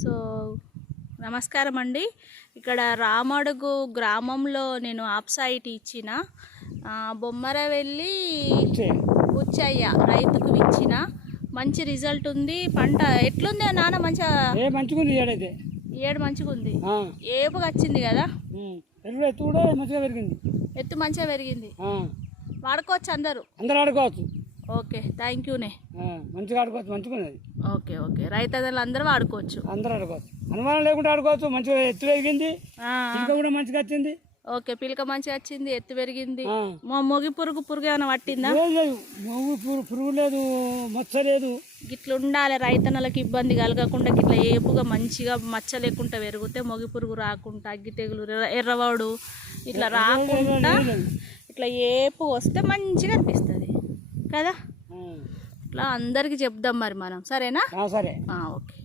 So నమస్కారం అండి. ఇక్కడ రామడుగు గ్రామంలో నేను ఆప్సైట్ ఇచ్చిన బొమ్మర వెళ్ళి బుచ్చయ్య రైతుకు ఇచ్చిన మంచి రిజల్ట్ ఉంది. పంట ఎట్లుంది నాన్న? మంచిగా ఏడైతే ఏడు మంచిగా ఉంది. ఏపుగా వచ్చింది కదా, ఎత్తు మంచిగా పెరిగింది. వాడుకోవచ్చు, అందరూ ఆడుకోవచ్చు. ఓకే, థ్యాంక్ యూనే. మంచిగా ఆడుకోవచ్చు, మంచిగా ఉన్నది. ఓకే ఓకే, రైతన్నలు అందరూ ఆడుకోవచ్చు, అనుమానం లేకుండా ఆడుకోవచ్చు. మంచిగా ఎత్తు పెరిగింది, కూడా మంచిగా వచ్చింది. ఓకే, పిలక మంచిగా వచ్చింది, ఎత్తు పెరిగింది. మొగి పురుగు ఏమైనా పట్టిందా? పురుగు లేదు, మచ్చ లేదు. గిట్ల ఉండాలి, రైతన్నలకు ఇబ్బంది కలగకుండా గిట్ల ఏపుగా మంచిగా మచ్చ లేకుండా పెరిగితే మొగి పురుగు రాకుండా, అగ్గి తెగులు, ఎర్రవాడు ఇట్లా రాకుండా ఇట్లా ఏపు వస్తే మంచిగా అనిపిస్తుంది కదా. ఇట్లా అందరికి చెప్దాం మరి మనం, సరేనా? సరే, ఓకే.